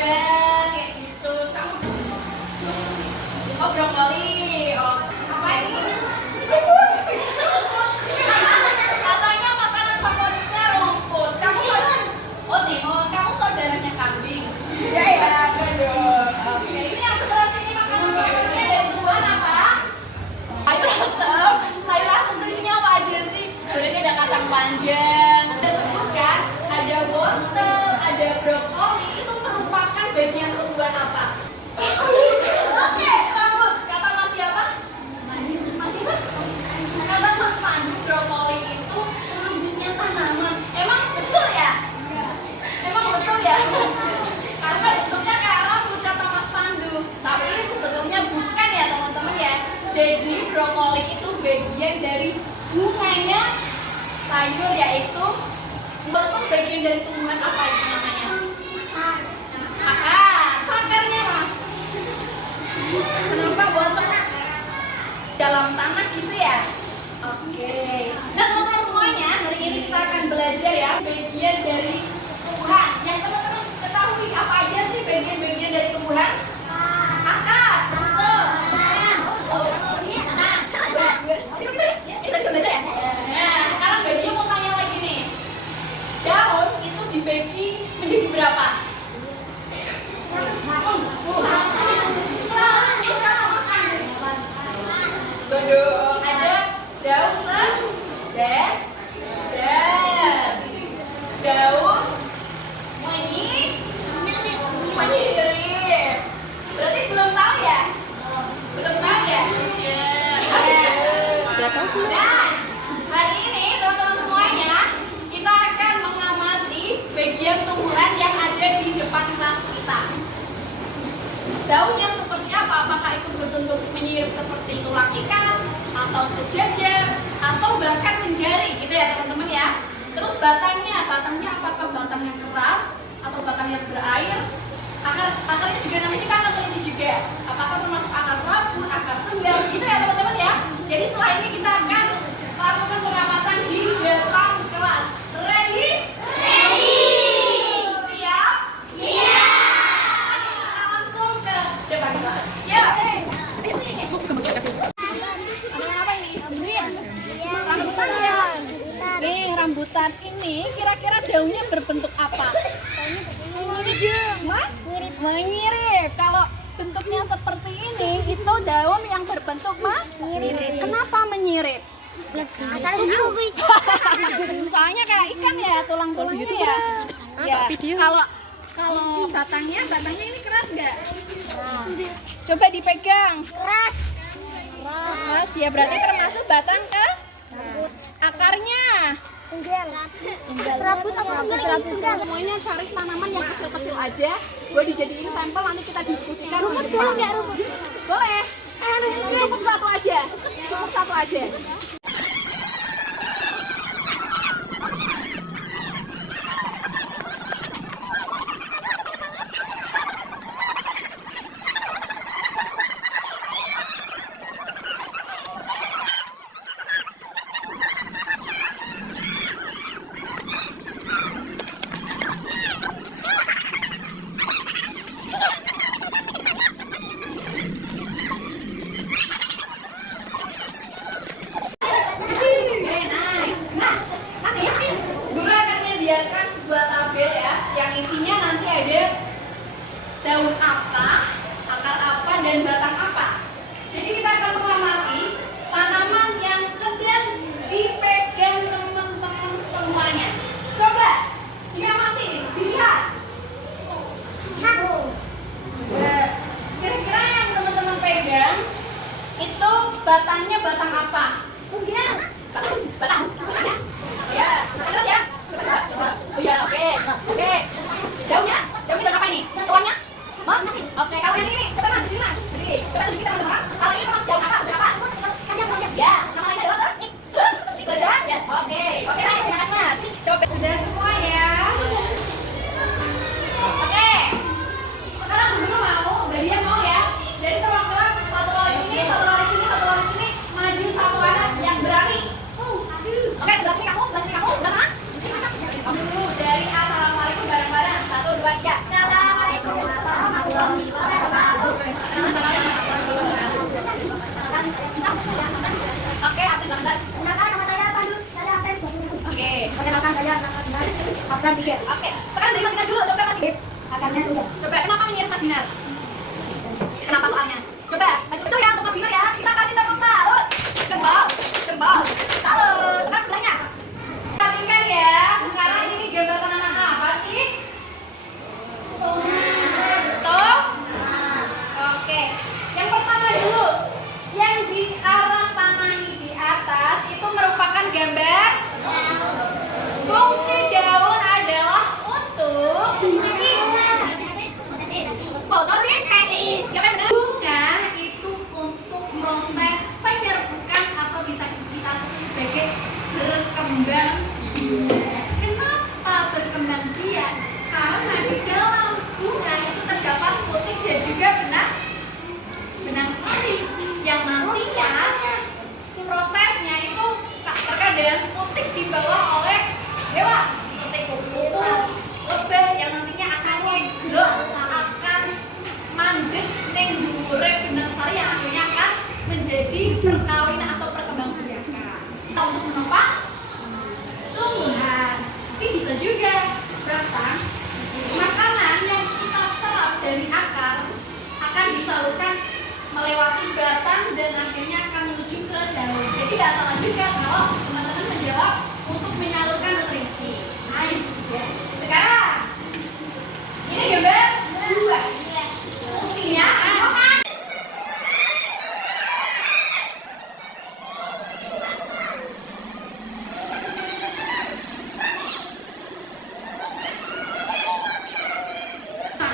panjang kayak gitu. Kamu oh brokoli. Oh, apa ini? Katanya makanan favoritnya rumput. Kamu oh timun. Kamu saudaranya kambing. Ya ya, enggak dong. Oke, ini yang sebelah sini makanan favoritnya dari tumbuhan apa? Sayur asem tuh isinya apa aja sih? Berarti ada kacang panjang. Udah sebutkan, ada wortel, ada brokoli. Itu merupakan bagian tumbuhan apa? Oke, rambut. Kata Mas siapa? Mas siapa? Kata Mas Pandu, brokoli itu rambutnya tanaman. Emang betul ya? Emang betul ya? Karena bentuknya kayak rambut kata Mas Pandu. Tapi sebetulnya bukan ya teman-teman ya. Jadi brokoli itu bagian dari bunganya sayur, yaitu bentuk bagian dari tumbuhan apa itu namanya? Akarnya Mas. Kenapa bontot? Dalam tanah gitu ya? Oke. Nah teman-teman semuanya, hari ini kita akan belajar ya bagian dari tumbuhan. Yang teman-teman ketahui apa aja sih bagian-bagian dari tumbuhan? Akar, betul. Nah, sekarang Badia mau tanya lagi nih. Daun itu dibagi menjadi berapa? 100. Ada daun sejajar, daun menyirip. Berarti belum tahu ya? Belum tahu ya? Nah, hari ini teman-teman semuanya kita akan mengamati bagian tumbuhan yang ada di depan kelas kita. Daunnya seperti apa? Apakah itu berbentuk menyirip seperti tulang ikan, atau sejajar, atau bahkan menjari gitu ya teman-teman ya. Terus batangnya apakah batang yang keras atau batang yang berair? Akarnya juga nanti kita akan teliti juga. Apakah termasuk akar serabut, akar tunggal gitu ya teman-teman ya. Jadi setelah ini kita akan lakukan pengamatan di depan kelas. Ready? Ready. Siap? Siap. Kita langsung ke depan kelas. Ya. Apa ini? Rambutan ya. Nih rambutan ini kira-kira daunnya berbentuk apa? Menyirip. Kalau bentuknya seperti ini, itu daun yang berbentuk menyirip. Kenapa menyirip? Soalnya kayak ikan ya, tulang-tulangnya ya. Ya. Kalau batangnya ini keras nggak? Coba dipegang. Keras ya, berarti termasuk batang ke akarnya. Serabut apa enggak? Semuanya cari tanaman yang kecil-kecil aja. Gue dijadiin sampel, nanti kita diskusikan. Rumput boleh nggak rumput? Boleh. Cukup satu aja. Daun apa, akar apa, dan batang apa. Jadi kita akan mengamati tanaman yang sedang dipegang teman-teman semuanya. Coba diamati nih, dilihat. Kira-kira yang teman-teman pegang itu batangnya batang apa? Batang. Ya, terus ya. Oh ya, oke. Daunnya daun apa ini? Tulangnya? Oke, kalau yang ini, coba Mas, berdiri Mas. Berdiri. Coba Oke, sekarang dari Mas Dinar dulu. Coba Mas Dinar. Coba kenapa menyeret Mas Dinar? Kenapa soalnya? Coba, Mas itu ya untuk Mas Dinar ya. Kita kasih tepuk salut. Jempol, jempol. Salut. Sekarang sebelahnya. Perhatikan ya. Sekarang ini gambar tanaman apa sih? Betul? Oke. Yang pertama dulu, yang di arah panah di atas itu merupakan gambar. Fungsi daun adalah untuk bunga itu untuk proses penyerbukan atau bisa kita sebut sebagai berkembang biak. Kenapa berkembang biak? Karena di dalam bunga itu terdapat putik dan juga benang sari yang nantinya prosesnya itu terkait dengan putik dibawa oleh hewan seperti kupu-kupu, lebah yang nantinya akan ngegrok, akan mandek ning dhuwure benang sari yang akhirnya akan menjadi perkawinan atau perkembangbiakan. Untuk menopang tumbuhan. Tapi bisa juga batang makanan yang kita serap dari akar akan disalurkan melewati batang dan akhirnya akan menuju ke daun. Jadi tidak salah juga kalau teman-teman menjawab untuk menyalurkan nutrisi. Nice ya. Sekarang ini gambar dua. Fungsinya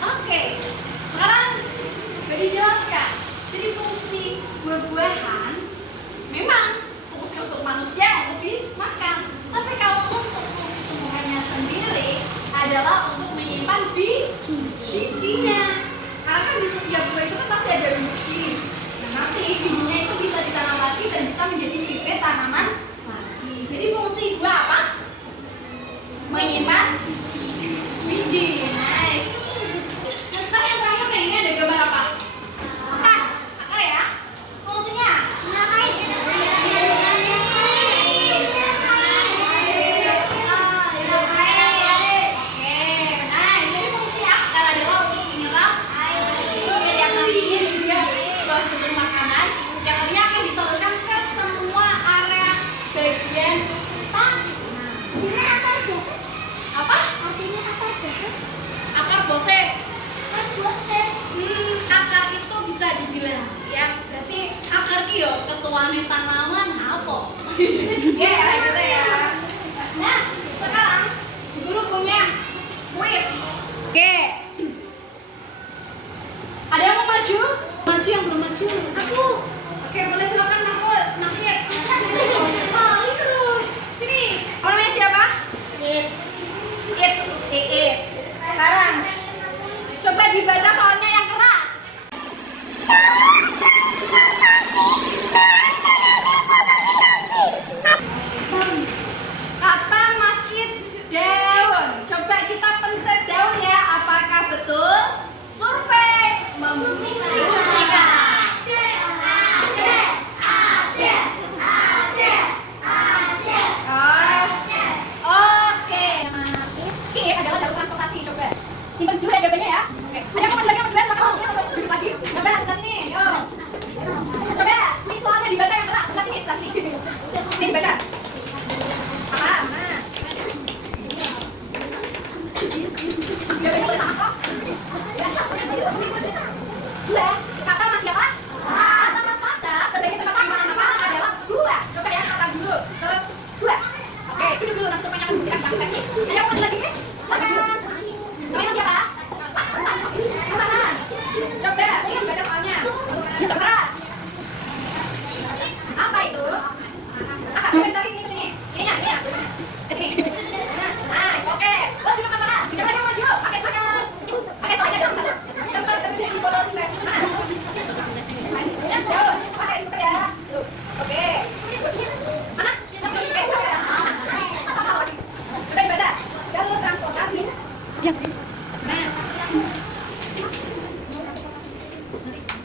oke. Sekarang sudah dijelaskan. Jadi fungsi buah-buahan memang fungsi untuk manusia untuk dimakan. Tapi kalau untuk fungsi tumbuhannya sendiri adalah untuk menyimpan bijinya. Karena kan di setiap buah itu kan pasti ada biji. Nah, nanti bijinya itu bisa ditanam lagi dan bisa menjadi bibit tanaman lagi. Jadi fungsi buah apa? Menyimpan biji. Nice. Nah, sekarang yang terakhir nih, ini ada gambar apa? Akar ya? Fungsinya ngapain? Akar itu bisa dibilang ya, berarti akar itu ketuane tanaman apa? Ya, gitu ya. Nah, sekarang guru punya kuis. Oke. Ada yang mau maju? Maju yang belum maju. Aku. Oke, boleh silakan masuk. Masuk. Oh, itu. Sini. Namanya siapa? It. Sekarang coba dibaca soalnya yang keras. Kata Mas It, daun. Coba kita pencet daun ya. Apakah betul? Survei membuktikan. Oke, adalah jalur transportasi. Coba simpan dulu ya jawabannya ya. Oke. Ada yang mau lagi yang maka langsung duduk lagi. Coba sebelah sini. Yo. Coba, ini soalnya dibaca yang keras sebelah sini, sebelah sini. Ini dibaca. Apa? Nah. Jawabannya boleh sama kok. Dua. Kata Mas siapa? Kata Mas Fata sebagai tempat timbangan makanan adalah dua. Coba ya, kata dulu. Dua. Oke, duduk dulu nanti semuanya akan membuktikan yang sesi. Ada yang mau lagi? Namanya siapa? Pasangan. Coba, ini kan baca soalnya. Keras. Apa itu? Apa? Coba tarik ini ke sini. Ininya. Ke sini. Nice, oke. Oh, sudah pasangan. Sudah lagi maju. Pakai tangan. Pakai soalnya dong sana. Tempat terjadi foto stres. Mana? Jauh. Pakai itu ya. Oke. Mana? Coba dibaca. Jalur transportasi. Yang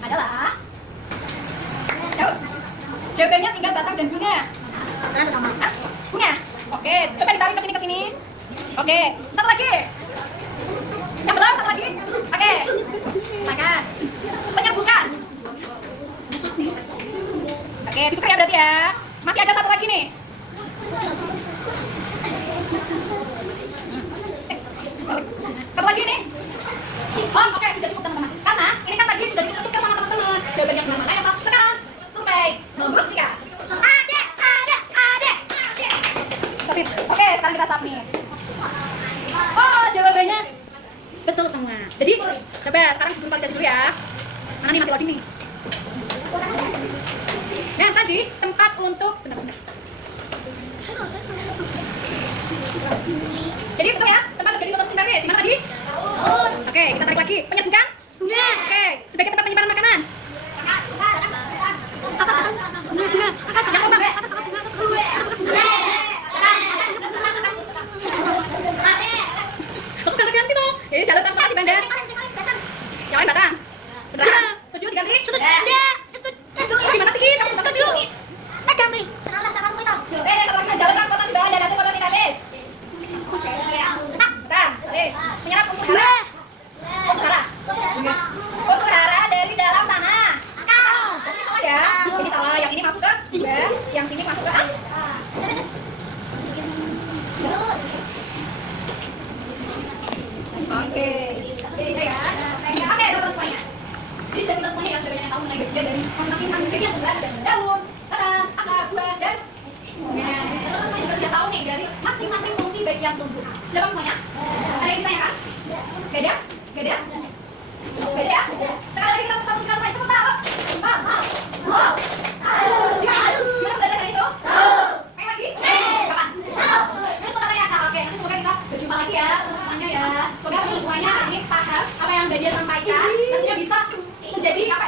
adalah jawabannya tinggal batang dan bunga. Bunga. Oke, coba ditarik ke sini. Oke, satu lagi. Yang belum, satu lagi. Oke. Tangan. Penyerbukan. Oke, tutup ya berarti ya. Masih ada satu lagi nih. Satu lagi nih. Oh, oke, sudah cukup teman-teman. Karena ini kan tadi sudah ditentukan sama teman-teman. Jawabannya mana yang salah. Sekarang survei membuktikan. Ada. Oke, sekarang kita submit. Oh, jawabannya betul semua. Jadi, coba sekarang dulu validasi dulu ya. Mana nih masih loading nih? Nah, tadi tempat untuk sebentar. Jadi betul ya, tempat terjadi fotosintesis. Di mana tadi? Oke, kita tarik lagi. Penyerbukan? Bunga. Oke, sebagai tempat penyimpanan makanan. Yang lubang. Aku udah ganti tuh. Jadi jalur transportasi bandar. Yang lain batang. Beneran? Setuju diganti? Setuju. Gimana sih kita? Setuju. Pegang nih. Salah sakarmu itu. Jalur transportasi bandar hasil fotosintesis. Bentar. Menyerap unsur hara. Unsur hara. Unsur hara dari dalam tanah. Ini salah ya. Ini salah. Yang ini masuk ke B, yang sini masuk ke A. Oke. Ya. Oke, teman-teman semuanya. Jadi sudah semuanya ya, sudah banyak yang tahu mengenai bagian dari masing-masing kandung bagian tumbuhan dan daun, akar, buah, dan teman-teman semuanya juga sudah tahu nih dari masing-masing fungsi bagian tumbuhan. Sudah paham semuanya? Ada yang ditanyakan? Gak ada? Beda ya? Sekali lagi kita satu kelas itu sahabat. Gimana belajar dari itu? Main lagi? Kapan? Ini semuanya Kak. Oke, nanti semoga kita berjumpa lagi ya untuk semuanya ya. Semoga semuanya hari ini paham apa yang udah dia sampaikan, tentunya bisa menjadi apa